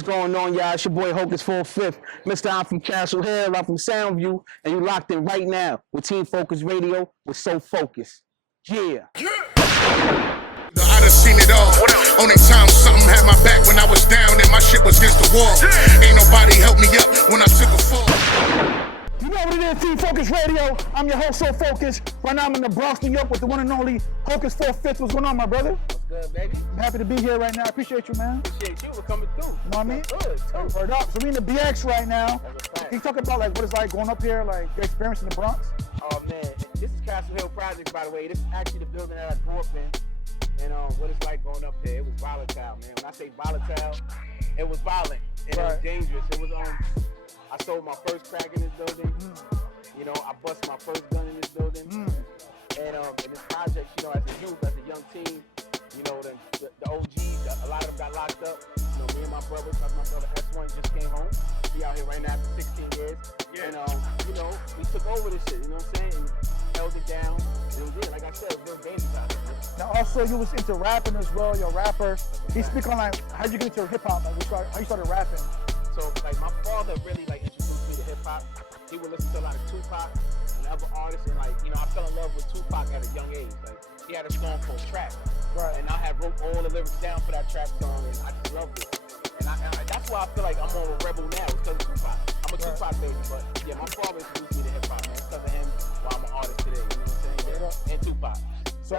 What's going on, y'all? It's your boy Hocus 45th. Mr. I'm from Castle Hill, I'm from Soundview, and you locked in right now with Team Focus Radio with So Focus. Yeah. I done seen it all. Only time something had my back when I was down and my shit was against the wall. Ain't nobody helped me up when I took a fall. You know what it is, Team Focus Radio. I'm your host, So Focus. Right now I'm in the Bronx, New York with the one and only Hocus 45th. What's going on, my brother? What's good, baby? I'm happy to be here right now. I appreciate you, man. Appreciate you for coming through. You know what I mean? Good, too. Word up. So we in the BX right now. That's a Can you talk about like what it's like going up here, like your experience in the Bronx? Oh, man. This is Castle Hill Projects, by the way. This is actually the building that I grew up in. And what it's like going up there, it was volatile, man. When I say volatile, it was violent and it was dangerous. It was I sold my first crack in this building. You know, I busted my first gun in this building. And in this project, you know, as a youth, as a young teen, you know, the OGs, a lot of them got locked up. You know, me and my brother S1 just came home. He out here right now after 16 years. Yeah. And you know, we took over this shit, you know what I'm saying? And held it down. It was it. Like I said, it was real dangerous out there. Now also you was into rapping as well, you're a rapper. He speak on like how you get into hip hop, like how you started rapping. So like my father really like introduced me to hip hop. He would listen to a lot of Tupac and other artists, and like, you know, I fell in love with Tupac at a young age. Like he had a song called Trap. Right. And I had wrote all the lyrics down for that Trap song, and I just loved it. And that's why I feel like I'm more of a rebel now, because of Tupac. I'm a Tupac baby, but yeah, my father introduced me to hip hop, man. Because of him, why I'm an artist today, you know what I'm saying? Yeah. And Tupac. So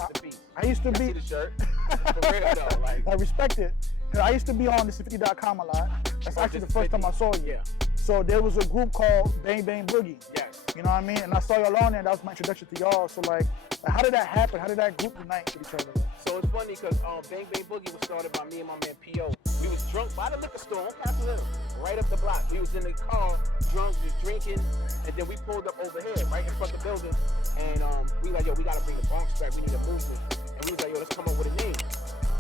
I used to be. See the shirt. For real though, like. I respect it. Cause I used to be on this50.com a lot. That's actually the first time I saw you. Yeah. So there was a group called Bang Bang Boogie. Yes. You know what I mean? And I saw y'all on there. That was my introduction to y'all. So like how did that happen? How did that group unite with each other? So it's funny because Bang Bang Boogie was started by me and my man P.O. We was drunk by the liquor store on Castle Hill, right up the block. We was in the car, drunk, just drinking, and then we pulled up over here, right in front of the building, and we like, yo, we gotta bring the Bronx back. We need a movement. And we was like, yo, let's come up with a name.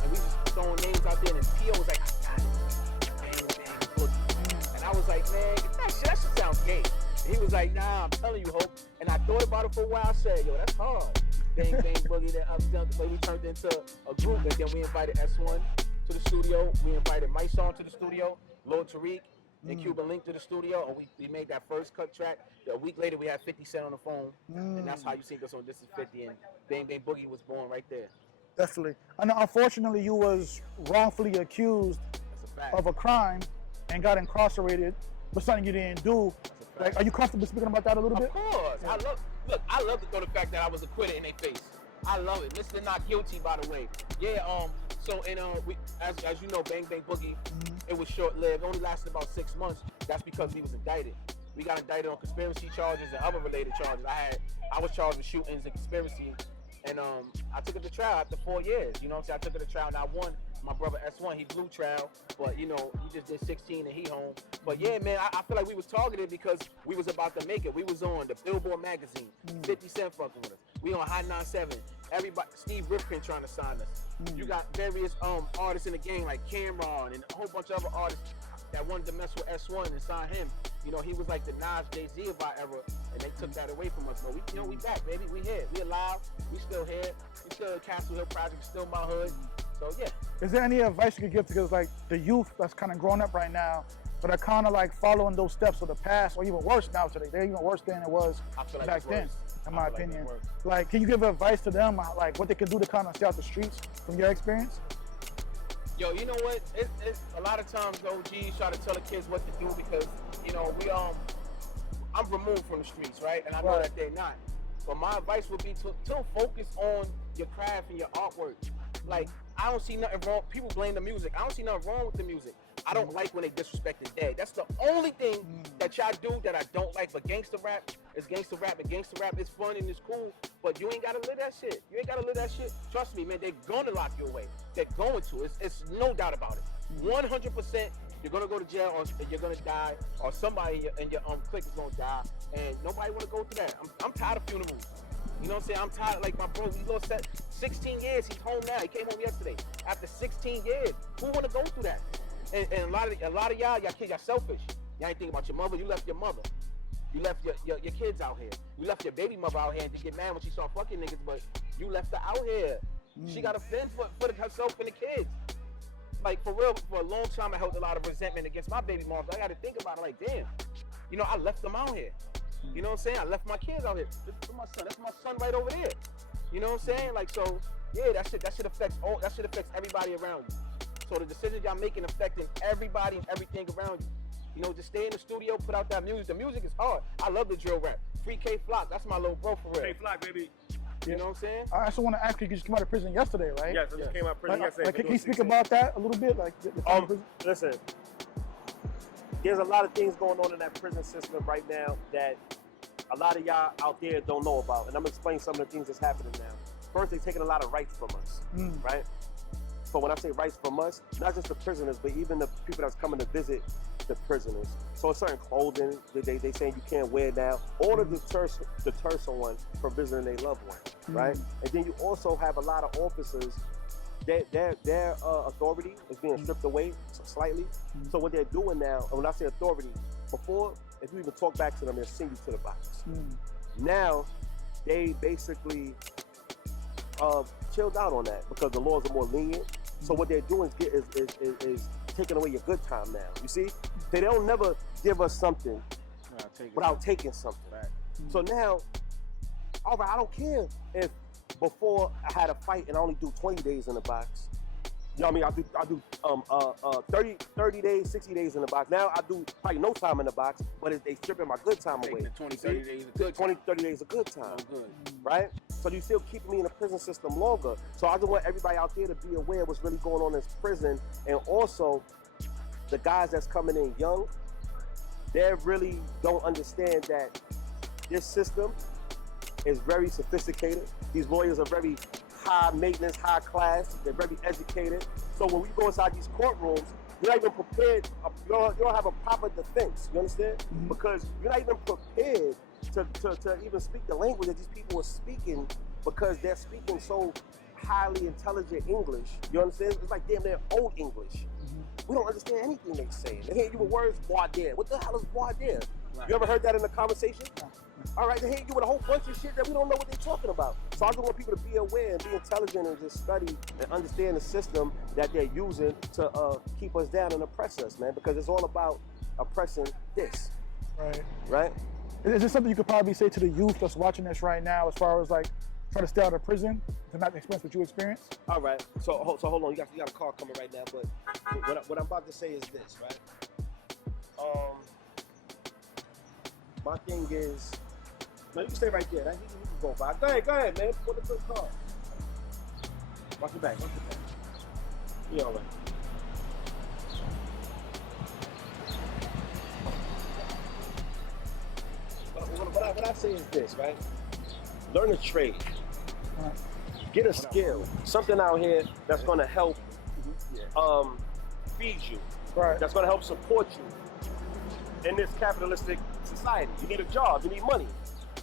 And we just throwing names out there, and P.O. was like, I got it. Bang Bang Boogie. And I was like, man, that shit sounds gay. And he was like, nah, I'm telling you, Hope. And I thought about it for a while. I said, yo, that's hard. Bang Bang Boogie. Then we turned into a group, and then we invited S1 to the studio. We invited Mike Song to the studio, Lord Tariq, and Cuban Link to the studio, and we made that first cut track. A week later, we had 50 Cent on the phone, and that's how you see us on This Is 50, and Bang Bang Boogie was born right there. Definitely. And unfortunately, you was wrongfully accused of a crime and got incarcerated for something you didn't do. Like, are you comfortable speaking about that a little bit? Of course. Yeah. I love to throw the fact that I was acquitted in their face. I love it. Mr. Not Guilty, by the way. Yeah. So we, as you know, Bang Bang Boogie, it was short-lived. It only lasted about 6 months. That's because he was indicted. We got indicted on conspiracy charges and other related charges. I was charged with shootings and conspiracy, and I took it to trial after 4 years. You know what I'm saying? I took it to trial and I won. My brother S1, he blew trial, but you know, he just did 16 and he home. But yeah, man, I feel like we was targeted because we was about to make it. We was on the Billboard magazine, 50 Cent fucking with us. We on High 97. Everybody, Steve Rifkin trying to sign us. You got various artists in the game like Cameron and a whole bunch of other artists that wanted to mess with S1 and sign him. You know, he was like the Nas, Jay-Z of our era, and they took that away from us. But we, you know, we back, baby. We here. We alive. We still here. We still Castle Hill Project. Still my hood. So yeah. Is there any advice you could give to like the youth that's kind of growing up right now, but are kind of like following those steps of the past, or even worse now today? They're even worse than it was back then, in my opinion. Like, can you give advice to them, like what they can do to kind of stay out the streets from your experience? Yo, you know what? It's a lot of times the OGs try to tell the kids what to do because, you know, I'm removed from the streets, right? And I know that they're not. But my advice would be to focus on your craft and your artwork. Like, I don't see nothing wrong. People blame the music. I don't see nothing wrong with the music. I don't like when they disrespect the dead. That's the only thing that y'all do that I don't like. But gangster rap is gangster rap, and gangster rap is fun and it's cool. But you ain't gotta live that shit. You ain't gotta live that shit. Trust me, man. They're gonna lock you away. They're going to. It's no doubt about it. 100%. You're gonna go to jail, or you're gonna die, or somebody in your clique is gonna die, and nobody wanna go through that. I'm tired of funerals. You know what I'm saying? I'm tired. Like my bro, we lost 16 years. He's home now. He came home yesterday. After 16 years, who wanna go through that? And a lot of y'all kids, y'all selfish. Y'all ain't thinking about your mother. You left your mother. You left your kids out here. You left your baby mother out here and to get mad when she saw fucking niggas, but you left her out here. She got to fend for herself and the kids. like for real, for a long time I held a lot of resentment against my baby mom. I got to think about it like, damn, you know, I left them out here. You know what I'm saying? I left my kids out here. That's my son. That's my son right over there. You know what I'm saying? Like, so yeah, that shit affects everybody around you. So the decisions y'all making affecting everybody and everything around you. You know, just stay in the studio, put out that music. The music is hard. I love the drill rap. Free K Flock, that's my little bro for real. K Flock, baby. You know what I'm saying? I also want to ask you just came out of prison yesterday, right? Yes, I just came out of prison yesterday. Like, can you speak about that a little bit? Like, the time in prison? Listen, there's a lot of things going on in that prison system right now that a lot of y'all out there don't know about, and I'm gonna explain some of the things that's happening now. First, they're taking a lot of rights from us, right? So when I say rights from us, not just the prisoners, but even the people that's coming to visit the prisoners. So a certain clothing they saying you can't wear now, or to deter someone from visiting their loved one, right? And then you also have a lot of officers their authority is being stripped away slightly. So what they're doing now, and when I say authority, before, if you even talk back to them, they'll send you to the box. Now, they basically chilled out on that because the laws are more lenient. So what they're doing is taking away your good time now. You see? They don't never give us something without taking something. So now, all right, I don't care if before I had a fight and I only do 20 days in the box. You know what I mean? I do 30 days, 60 days in the box. Now I do probably no time in the box, but they stripping my good time away. 20, 30 days of good time. 20, 30 days of good time. Oh, good. Right? So you still keeping me in the prison system longer. So I just want everybody out there to be aware of what's really going on in this prison. And also, the guys that's coming in young, they really don't understand that this system is very sophisticated. These lawyers are very high maintenance, high class. They're very educated. So when we go inside these courtrooms, you're not even prepared. You don't have a proper defense. You understand? Because you're not even prepared to even speak the language that these people are speaking, because they're speaking so highly intelligent English. You understand? It's like damn near old English. We don't understand anything they're saying. They hit you with words, voir dire. What the hell is voir dire? Right. You ever heard that in a conversation? All right, they hit you with a whole bunch of shit that we don't know what they're talking about. So I just want people to be aware and be intelligent and just study and understand the system that they're using to keep us down and oppress us, man, because it's all about oppressing this. Right. Right? Is this something you could probably say to the youth that's watching this right now as far as like try to stay out of prison to not experience what you experienced? All right. So hold on. You got a call coming right now, but what I'm about to say is this, right? My thing is, no, you can stay right there. You can go by. Go ahead, man. Put the car. Watch your back. You all right? What I say is this, right? Learn a trade. Get a skill. Something out here that's going to help feed you. Right. That's going to help support you in this capitalistic society. You need a job. You need money.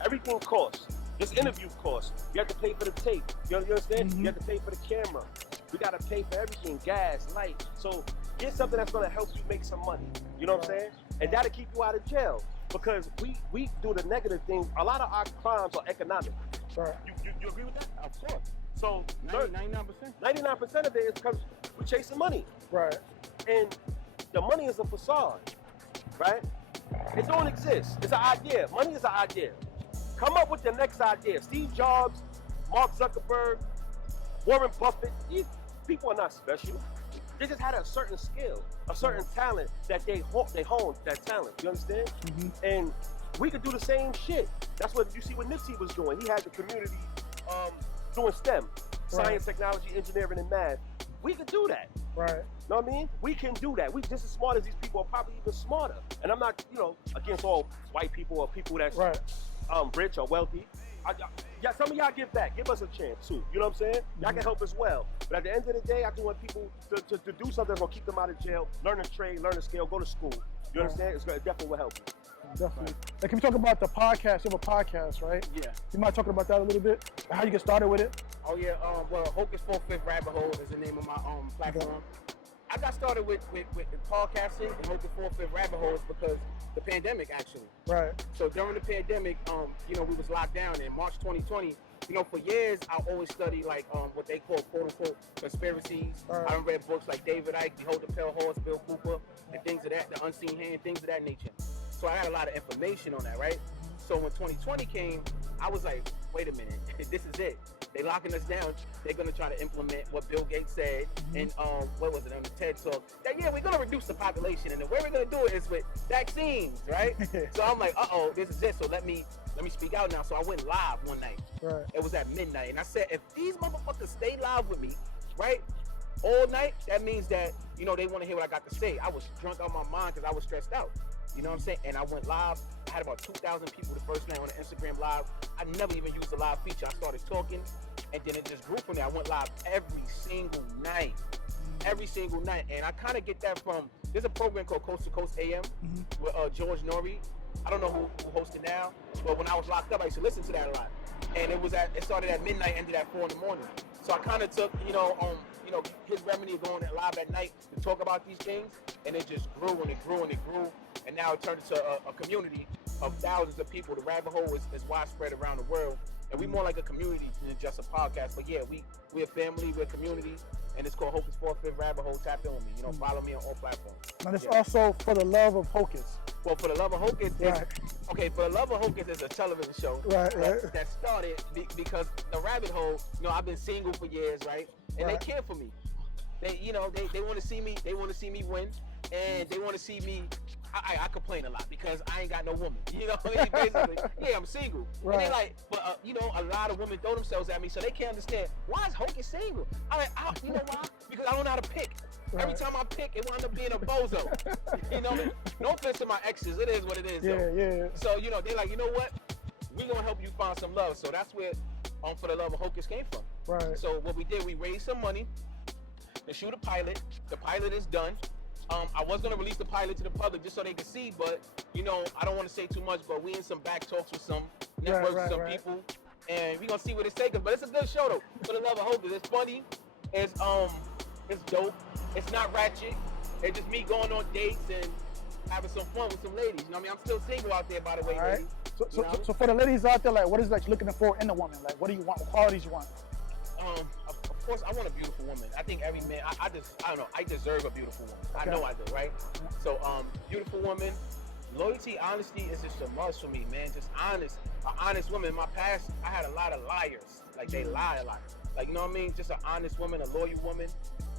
Everything costs. This interview costs. You have to pay for the tape. You understand? You have to pay for the camera. We got to pay for everything. Gas, light. So get something that's going to help you make some money. You know what I'm saying? And that'll keep you out of jail. Because we do the negative things. A lot of our crimes are economic. Right. You agree with that? Of course. So 99%. 99% of it is because we're chasing money. Right. And the money is a facade, right? It don't exist. It's an idea. Money is an idea. Come up with the next idea. Steve Jobs, Mark Zuckerberg, Warren Buffett, these people are not special. They just had a certain skill, a certain talent that they honed that talent. You understand? And we could do the same shit. That's what you see what Nipsey was doing. He had the community doing STEM, science, technology, engineering, and math. We could do that. Right. You know what I mean? We can do that. We just as smart as these people are, probably even smarter. And I'm not, against all white people or people that's rich or wealthy. Yeah, some of y'all give back. Give us a chance too. You know what I'm saying? Y'all can help as well. But at the end of the day, I do want people to do something that's gonna keep them out of jail, learn a trade, learn a skill, go to school. You understand? It definitely will help you. Definitely. Like, can we talk about the podcast? You have a podcast, right? Yeah. You mind talking about that a little bit? How you get started with it? Oh yeah. Well, Hocus 45th Rabbit Hole is the name of my platform. I got started with podcasting and Hocus 45th Rabbit Holes because the pandemic, actually. Right. So during the pandemic, we was locked down in March 2020. you know, for years I always studied like what they call quote unquote conspiracies. Right. I read books like David Icke, Behold the Pale Horse, Bill Cooper, and things of that, the Unseen Hand, things of that nature. So I had a lot of information on that, right? So when 2020 came, I was like, wait a minute, this is it. They locking us down. They're gonna try to implement what Bill Gates said and what was it on the TED Talk? That yeah, we're gonna reduce the population, and the way we're gonna do it is with vaccines, right? So I'm like, uh-oh, this is it. So let me speak out now. So I went live one night. Right. It was at midnight, and I said, if these motherfuckers stay live with me, right, all night, that means that you know they want to hear what I got to say. I was drunk out my mind because I was stressed out. You know what I'm saying? And I went live. I had about 2,000 people the first night on the Instagram live. I never even used the live feature. I started talking, and then it just grew from there. I went live every single night. Every single night. And I kind of get that from, there's a program called Coast to Coast AM with George Norrie. I don't know who hosts it now, but when I was locked up, I used to listen to that a lot. And it started at midnight, ended at 4 in the morning. So I kind of took, his remedy of going live at night to talk about these things, and it just grew and it grew and it grew. And now it turned into a community of thousands of people. The rabbit hole is widespread around the world. And we more like a community than just a podcast. But yeah, we're a family, we're a community, and it's called Hocus 45th Rabbit Hole. Tap in with me. You know, follow me on all platforms. And it's also For the Love of Hocus. Well, For the Love of Hocus Right. For the Love of Hocus is a television show Right. that started because the rabbit hole, I've been single for years, right? And Right. they care for me. They want to see me, win, and they want to see me. I complain a lot because I ain't got no woman. You know what I mean? Basically, yeah, I'm single. Right. And they like, but a lot of women throw themselves at me, so they can't understand why is Hocus single. I'm like, you know why? Because I don't know how to pick. Right. Every time I pick, it winds up being a bozo. You know what I mean? No offense to my exes, it is what it is. Yeah. So they're like, you know what? We gonna help you find some love. So that's where For the Love of Hocus came from. Right. So what we did, we raised some money to shoot a pilot. The pilot is done. I was gonna release the pilot to the public just so they could see, but I don't want to say too much. But we in some back talks with some networks, with some people, and we gonna see where this takes us. But it's a good show though. For the Love of Hocus, it's funny. It's dope. It's not ratchet. It's just me going on dates and having some fun with some ladies. You know what I mean? I'm still single out there, by the way, All right. ladies. So for the ladies out there, like, what is like looking for in a woman? Like, what do you want? What qualities you want? Of course, I want a beautiful woman. I think every man, I don't know, I deserve a beautiful woman. Okay. I know I do, right? So, beautiful woman, loyalty, honesty is just a must for me, man. Just honest, an honest woman. In my past, I had a lot of liars. Like, they lie a lot. Like, you know what I mean? Just an honest woman, a loyal woman,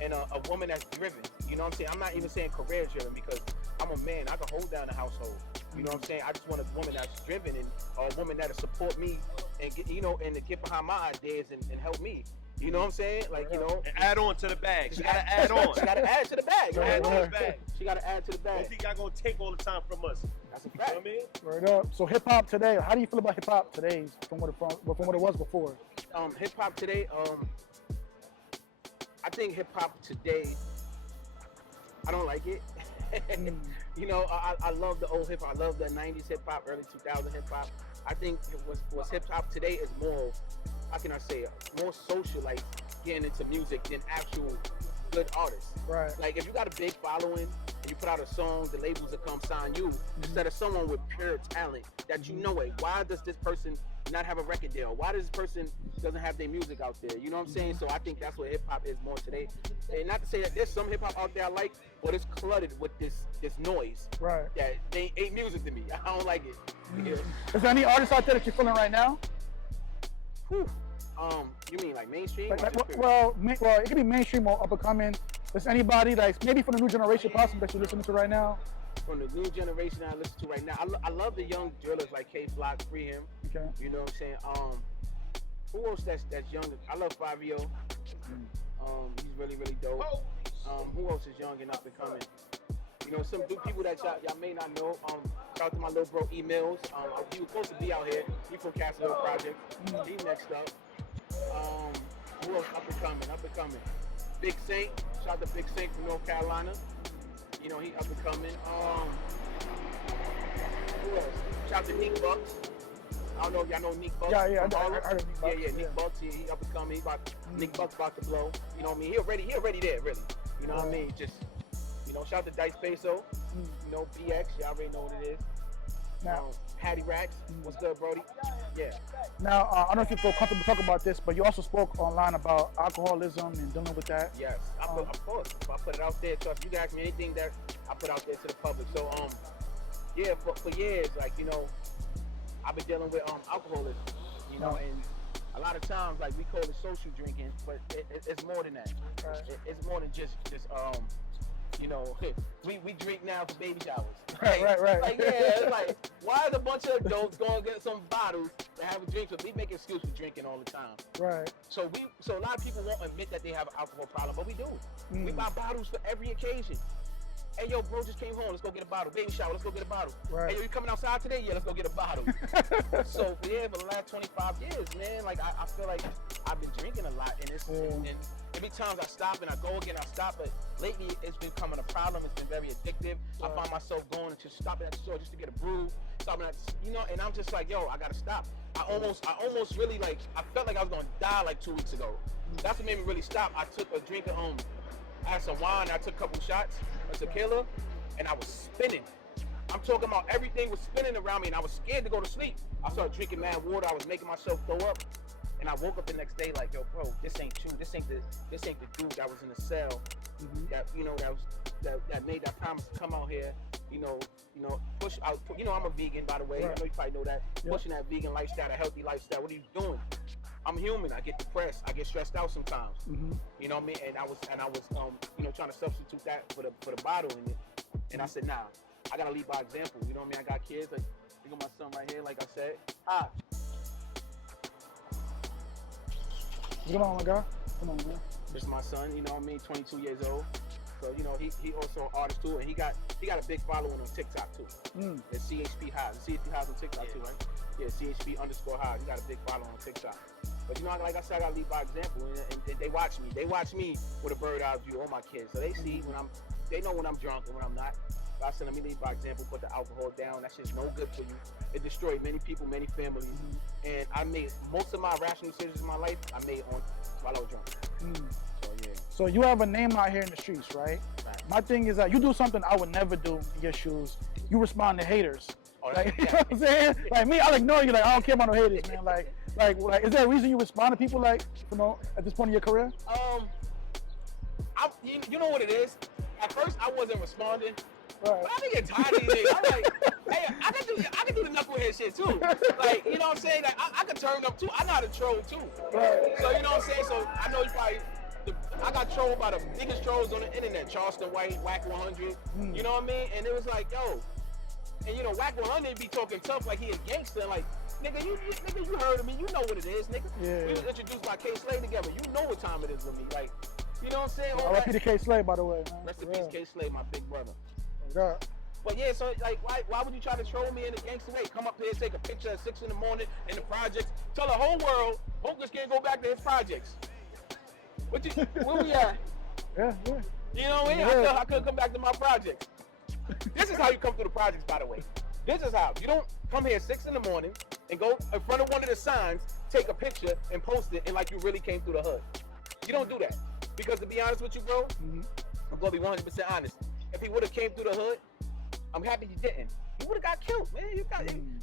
and a woman that's driven. You know what I'm saying? I'm not even saying career driven because I'm a man. I can hold down the household. You know what I'm saying? I just want a woman that's driven and a woman that'll support me and get, and to get behind my ideas and help me. You know what I'm saying? Like, And add on to the bag. She gotta add on. She gotta add to the bag. Add to the bag. She gotta add to the bag. Don't think y'all gonna take all the time from us. That's a You know fact. what I mean? Right up. So hip hop today, how do you feel about hip hop today from what it was before? Hip hop today, I think hip hop today, I don't like it. I love the old hip hop. I love the 90s hip hop, early 2000 hip hop. I think what's hip hop today is more, how can I say it, more social, like getting into music than actual good artists. Right. Like if you got a big following and you put out a song, the labels will come sign you instead of someone with pure talent that why does this person not have a record deal? Why does this person doesn't have their music out there? You know what I'm saying? So I think that's what hip hop is more today. And not to say that there's some hip hop out there I like, but it's cluttered with this noise. Right. That ain't music to me. I don't like it. You know? Is there any artists out there that you're feeling right now? Whew. You mean like mainstream? Well, it could be mainstream or up and coming. Is anybody like maybe from the new generation possibly that you're listening to right now? From the new generation I listen to right now, I love the young drillers like K Flock, Free Him. Okay. You know what I'm saying? Who else that's young? I love Fabio. He's really, really dope. Who else is young and up and coming? Some new people that y'all may not know. Shout out to my little bro Emails. He was supposed to be out here. He from Castle Hill Project. He's next up. Who else up and coming? Big Saint. Shout out to Big Saint from North Carolina. He up and coming. Who else? Shout out to Nick Bucks. I don't know if y'all know Nick Bucks. Yeah, I from Harlem. heard of Nick Bucks. Yeah, Nick Bucks. He up and coming. Nick Bucks about to blow. You know what I mean? He already there, really. You know what I mean? Just, shout out to Dice Peso. PX. Y'all already know what it is. Now, Hattie Racks. What's good, Brody? Yeah. Now, I don't know if you feel comfortable talking about this, but you also spoke online about alcoholism and dealing with that. Yes, of course. I put it out there. So if you guys me anything that I put out there to the public. So yeah, for years, like I've been dealing with alcoholism, and a lot of times like we call it social drinking, but it's more than that. Right. It's more than just we drink now for baby showers. Right. Like it's like why is a bunch of adults going to get some bottles to have a drink? So we make excuse for drinking all the time. Right. So a lot of people won't admit that they have an alcohol problem, but we do. We buy bottles for every occasion. Hey, yo, bro just came home. Let's go get a bottle. Baby shower. Let's go get a bottle. Right. Hey, yo, you coming outside today? Yeah, let's go get a bottle. So, yeah, for the last 25 years, man, like, I feel like I've been drinking a lot. And every time I stop and I go again, I stop. But lately, it's becoming a problem. It's been very addictive. I find myself going to stopping at the store just to get a brew. Stopping at, and I'm just like, yo, I got to stop. I almost really, like, I felt like I was going to die like 2 weeks ago. That's what made me really stop. I took a drink at home. I had some wine, I took a couple shots of tequila, and I was spinning. I'm talking about everything was spinning around me, and I was scared to go to sleep. I started drinking mad water, I was making myself throw up, and I woke up the next day like, yo, bro, this ain't true. This ain't the dude that was in the cell that made that promise to come out here, push out. I'm a vegan, by the way. Right. I know you probably know that. Yep. Pushing that vegan lifestyle, a healthy lifestyle. What are you doing? I'm human. I get depressed. I get stressed out sometimes. You know what I mean? And I was trying to substitute that for the bottle and I said, nah, I gotta lead by example. You know what I mean? I got kids. Like, you got my son right here. Like I said, What's going on, my guy? Come on, man. this is my son. You know what I mean? 22 years old. So he also an artist too, and he got a big following on TikTok too. It's CHP High. CHP High's on TikTok too, right? Yeah, CHP_High. He got a big following on TikTok. But like I said, I gotta lead by example, and they watch me. They watch me with a bird eye view. All my kids, so they see they know when I'm drunk and when I'm not. But I said, let me lead by example. Put the alcohol down. That shit's no good for you. It destroyed many people, many families, and I made most of my rational decisions in my life. I made while I was drunk. So yeah. So you have a name out here in the streets, right? My thing is that you do something I would never do in your shoes. You respond to haters. Like, you know what I'm saying? Like me, I'll ignore you. Like, I don't care about no haters, man. Like, is there a reason you respond to people like, at this point in your career? You know what it is? At first, I wasn't responding. Right. But I be getting tired of these things. I'm like, hey, I can do the knucklehead shit too. Like, you know what I'm saying? Like, I can turn up too. I know how to troll too. Right. So, you know what I'm saying? So, I know you probably, I got trolled by the biggest trolls on the internet. Charleston White, Wack 100. You know what I mean? And it was like, yo. And Wack 100 be talking tough like he a gangster. Like, nigga, you heard of me. You know what it is, nigga. Yeah. We was introduced by K Slade together. You know what time it is with me. Like, you know what I'm saying? R.I.P. to K Slade, by the way, man. Rest in peace, K Slade, my big brother. Yeah. But yeah, so like, why would you try to troll me in a gangster way? Come up here, take a picture at 6 in the morning in the projects, tell the whole world Hocus can't go back to his projects. Where we at? Yeah. You know what I mean? Yeah. I couldn't come back to my projects. This is how you come through the projects, by the way. This is how. You don't come here at 6 in the morning and go in front of one of the signs, take a picture and post it, and like you really came through the hood. You don't do that. Because to be honest with you, bro, I'm gonna be 100% honest. If he would have came through the hood, I'm happy he didn't. He would have got killed, man.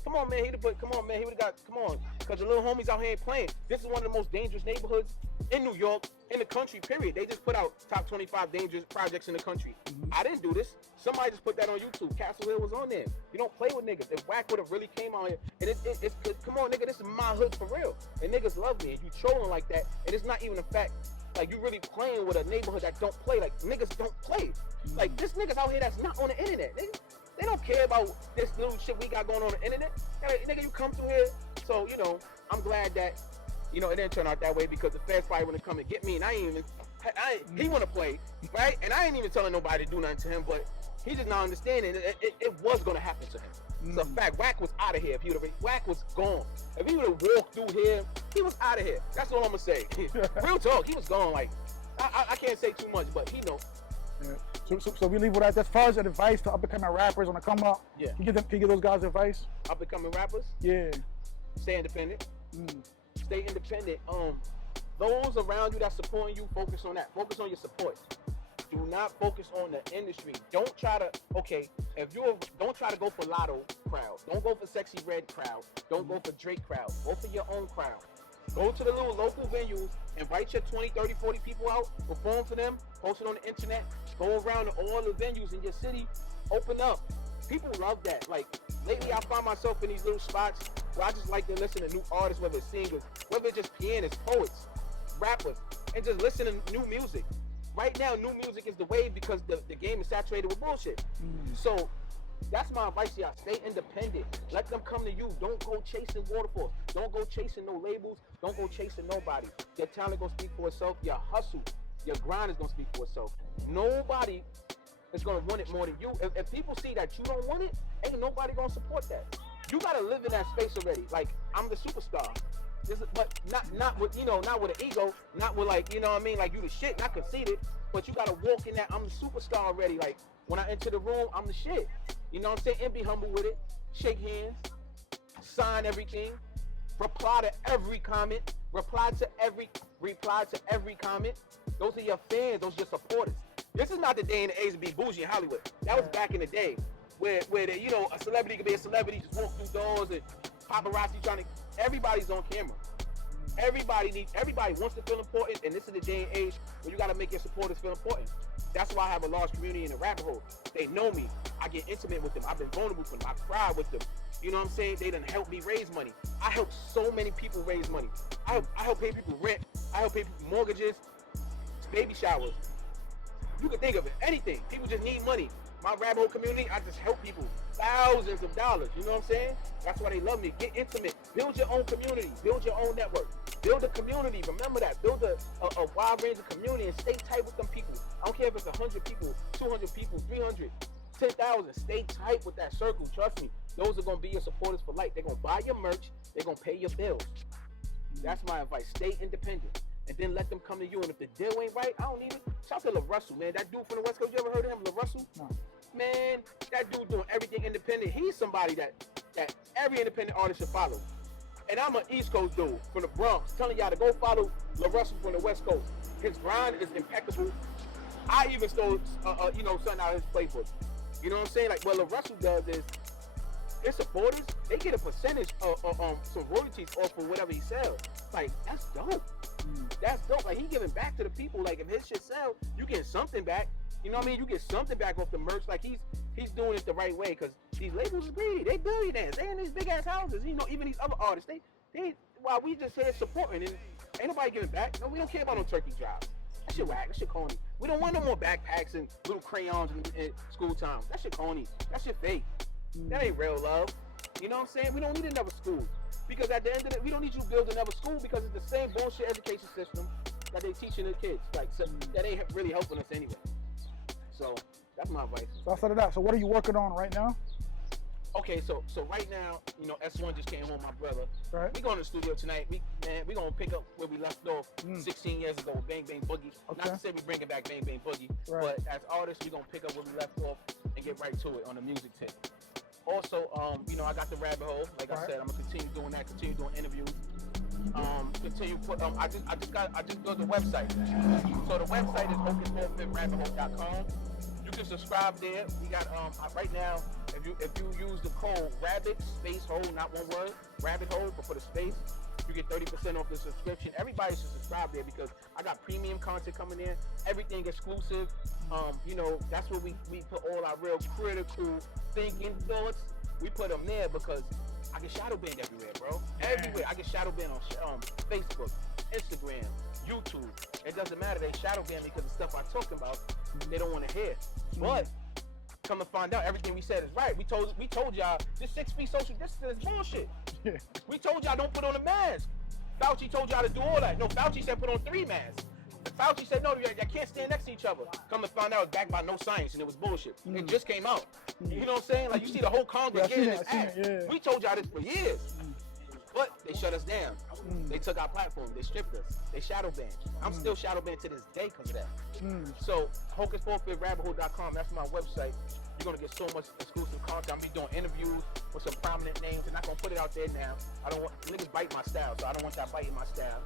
Come on, man. He would have got, because the little homies out here ain't playing. This is one of the most dangerous neighborhoods in New York, in the country, period. They just put out top 25 dangerous projects in the country. I didn't do this. Somebody just put that on YouTube. Castle Hill was on there. You don't play with niggas. If Wack would have really came out here, and it's come on, nigga, this is my hood for real. And niggas love me, and you trolling like that, and it's not even a fact. Like, you really playing with a neighborhood that don't play. Like, niggas don't play. Like, this niggas out here that's not on the internet. They don't care about this little shit we got going on the internet. Like, nigga, you come through here. So, I'm glad that, it didn't turn out that way, because the feds probably want to come and get me, and he want to play, right? And I ain't even telling nobody to do nothing to him, but he just not understanding it was going to happen to him. It's a fact. Wack was out of here. Wack was gone. If he would have walked through here, he was out of here. That's all I'm going to say. Real talk, he was gone. Like, I can't say too much, but he know. Yeah. So we leave with that. As far as advice to up-and-coming rappers when they come up, yeah. Can you give those guys advice? Up-and-coming rappers? Yeah. Stay independent. Stay independent. Those around you that's supporting you, focus on that. Focus on your support. Do not focus on the industry. Don't try to, don't try to go for Lotto crowd. Don't go for Sexy Red crowd. Don't go for Drake crowd. Go for your own crowd. Go to the little local venues, invite your 20, 30, 40 people out, perform for them, post it on the internet, go around to all the venues in your city, open up. People love that. Like, lately I find myself in these little spots where I just like to listen to new artists, whether it's singers, whether it's just pianists, poets, rappers, and just listen to new music. Right now, new music is the wave because the game is saturated with bullshit. So that's my advice to y'all. Stay independent. Let them come to you. Don't go chasing waterfalls. Don't go chasing no labels. Don't go chasing nobody. Your talent gonna speak for itself. Your hustle, your grind is gonna speak for itself. Nobody is gonna want it more than you. If people see that you don't want it, ain't nobody gonna support that. You gotta live in that space already. Like, I'm the superstar. But not with, not with an ego, not with like, you know what I mean, like you the shit, not conceited, but you gotta walk in that, I'm the superstar already. Like, when I enter the room, I'm the shit. You know what I'm saying? And be humble with it. Shake hands, sign everything, reply to every comment, reply to every comment. Those are your fans, those are your supporters. This is not the day and the age to be bougie in Hollywood. That was back in the day where a celebrity could be a celebrity, just walk through doors and paparazzi trying to. Everybody's on camera. Everybody wants to feel important, and this is the day and age where you gotta make your supporters feel important. That's why I have a large community in the rabbit hole. They know me. I get intimate with them. I've been vulnerable with them. I cry with them. You know what I'm saying? They done helped me raise money. I help so many people raise money. I help pay people rent. I help pay people mortgages, baby showers. You can think of it, anything. People just need money. My rabbit hole community, I just help people thousands of dollars. You know what I'm saying? That's why they love me. Get intimate. Build your own community. Build your own network. Build a community. Remember that. Build a wide range of community and stay tight with them people. I don't care if it's 100 people, 200 people, 300, 10,000. Stay tight with that circle. Trust me. Those are going to be your supporters for life. They're going to buy your merch. They're going to pay your bills. That's my advice. Stay independent. And then let them come to you. And if the deal ain't right, I don't need it. Shout out to LaRussell, man. That dude from the West Coast, you ever heard of him, LaRussell? No. Man, that dude doing everything independent. He's somebody that every independent artist should follow. And I'm an East Coast dude from the Bronx, telling y'all to go follow LaRussell from the West Coast. His grind is impeccable. I even stole, something out of his playbook. You know what I'm saying? Like, what LaRussell does is, his supporters, they get a percentage of some royalties off of whatever he sells. Like, that's dope. That's dope. Like, he giving back to the people. Like, if his shit sells, you get something back. You know what I mean? You get something back off the merch. Like, he's doing it the right way, because these labels are greedy. They billionaires. They in these big ass houses. You know, even these other artists, they while we just here supporting, and ain't nobody giving back. No, we don't care about no turkey jobs. That shit whack. That shit corny. We don't want no more backpacks and little crayons in school time. That shit corny. That shit fake. That ain't real love. You know what I'm saying? We don't need another school. Because at the end of it, we don't need you to build another school, because it's the same bullshit education system that they teaching the kids. Like, so that ain't really helping us anyway. So that's my advice. So outside of that, so what are you working on right now? Okay, so right now, S1 just came home, my brother. Right. We going to the studio tonight. We gonna pick up where we left off 16 years ago with Bang Bang Boogie. Okay. Not to say we bringing back Bang Bang Boogie, Right. but as artists, we gonna pick up where we left off and get right to it on the music tip. Also, I got the rabbit hole. Like I said, I'm gonna continue doing that. Continue doing interviews. Continue put. I just built a website. So the website is hocus45thrabbithole.com. You can subscribe there. We got right now. If you use the code rabbit space hole, not one word, rabbit hole, but for the space, you get 30% off the subscription. Everybody should subscribe there, because I got premium content coming in, everything exclusive. That's where we put all our real critical thinking thoughts. We put them there because I get shadow banned everywhere, bro. Everywhere. I get shadow banned on Facebook, Instagram, YouTube. It doesn't matter. They shadow ban me because the stuff I'm talking about, they don't want to hear. But come to find out, everything we said is right. We told y'all this 6 feet social distance is bullshit. We told y'all don't put on a mask. Fauci told y'all to do all that. No, Fauci said put on 3 masks. Fauci said no, you can't stand next to each other. Come to find out, it's backed by no science, and it was bullshit. It just came out. You know what I'm saying? Like, you see the whole Congress getting this act. We told y'all this for years. But they shut us down. They took our platform. They stripped us. They shadow banned. I'm still shadow banned to this day because of that. So Hocus45thrabbithole.com, that's my website. You're going to get so much exclusive content. I'm going to be doing interviews with some prominent names. I'm not going to put it out there now. I don't want niggas bite my style, so I don't want y'all biting my style.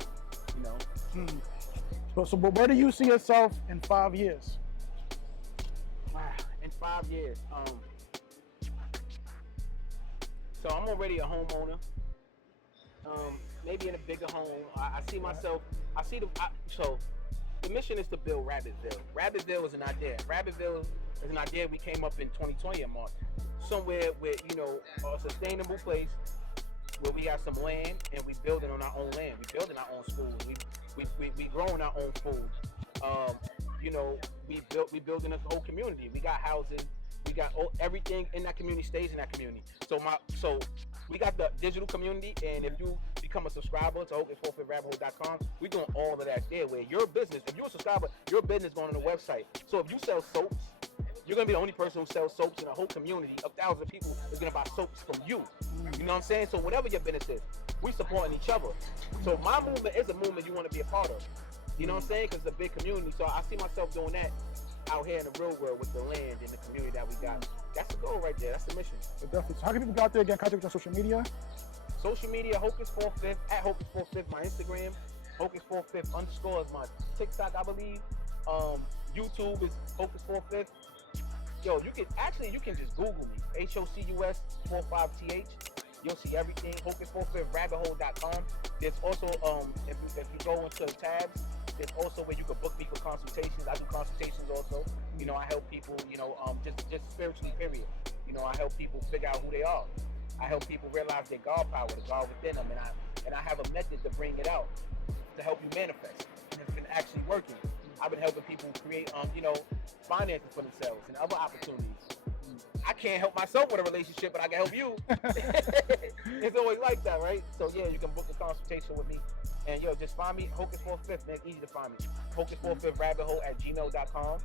So but where do you see yourself in 5 years? 5 years. So I'm already a homeowner. Maybe in a bigger home. I see myself. So the mission is to build Rabbitville. Rabbitville is an idea. Rabbitville is an idea we came up in 2020 in March. Somewhere where, you know, a sustainable place where we got some land and we building on our own land. We building our own schools. We growing our own food. You know, we building a whole community. We got housing. We got everything in that community stays in that community. So we got the digital community, and if you become a subscriber to hocus45th.com, we're doing all of that there. Where your business, if you're a subscriber, your business going on the website. So if you sell soaps, you're gonna be the only person who sells soaps in a whole community of thousands of people is gonna buy soaps from you. You know what I'm saying? So whatever your business is, we supporting each other. So my movement is a movement you want to be a part of. You know what I'm saying? Because it's a big community. So I see myself doing that out here in the real world with the land and the community that we got. That's the goal right there. That's the mission. So definitely. So how can people go out there again? Contact on social media? Social media, Hocus 45th, at Hocus 45th, my Instagram. Hocus 45th _ is my TikTok, I believe. YouTube is Hocus 45th. Yo, you can just Google me. HOCUS 45TH. You'll see everything. Hocus45th rabbithole.com. There's also if you go into the tabs, there's also where you can book me for consultations. I do consultations also. You know, I help people, you know, just spiritually, period. You know, I help people figure out who they are. I help people realize their God power, the God within them, and I have a method to bring it out to help you manifest. And it's been actually working. I've been helping people create, you know, finances for themselves and other opportunities. I can't help myself with a relationship, but I can help you. It's always like that, right? So yeah, you can book a consultation with me. And yo, just find me, Hocus45th, man. It's easy to find me. Hocus45th rabbithole@gmail.com.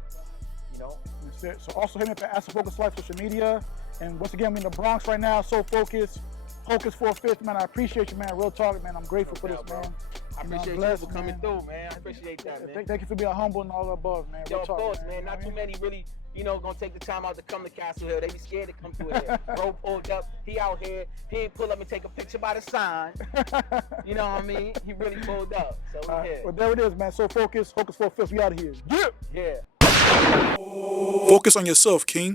You know? That's it. So also hit me up at Ask Focus Life social media. And once again, I'm in the Bronx right now, so focused. Hocus45th, man. I appreciate you, man. Real talk, man. I'm grateful for this, man. I appreciate you for coming through, man. I appreciate that, man. Thank you for being humble and all the above, man. Yo, Real of talk, course, man. Not too many really, you know, gonna take the time out to come to Castle Hill. They be scared to come through here. Bro pulled up. He out here. He ain't pull up and take a picture by the sign. You know what I mean? He really pulled up. So we here. Well, there it is, man. So focused. Hocus45th. We out of here. Yeah. Yeah. Focus on yourself, King.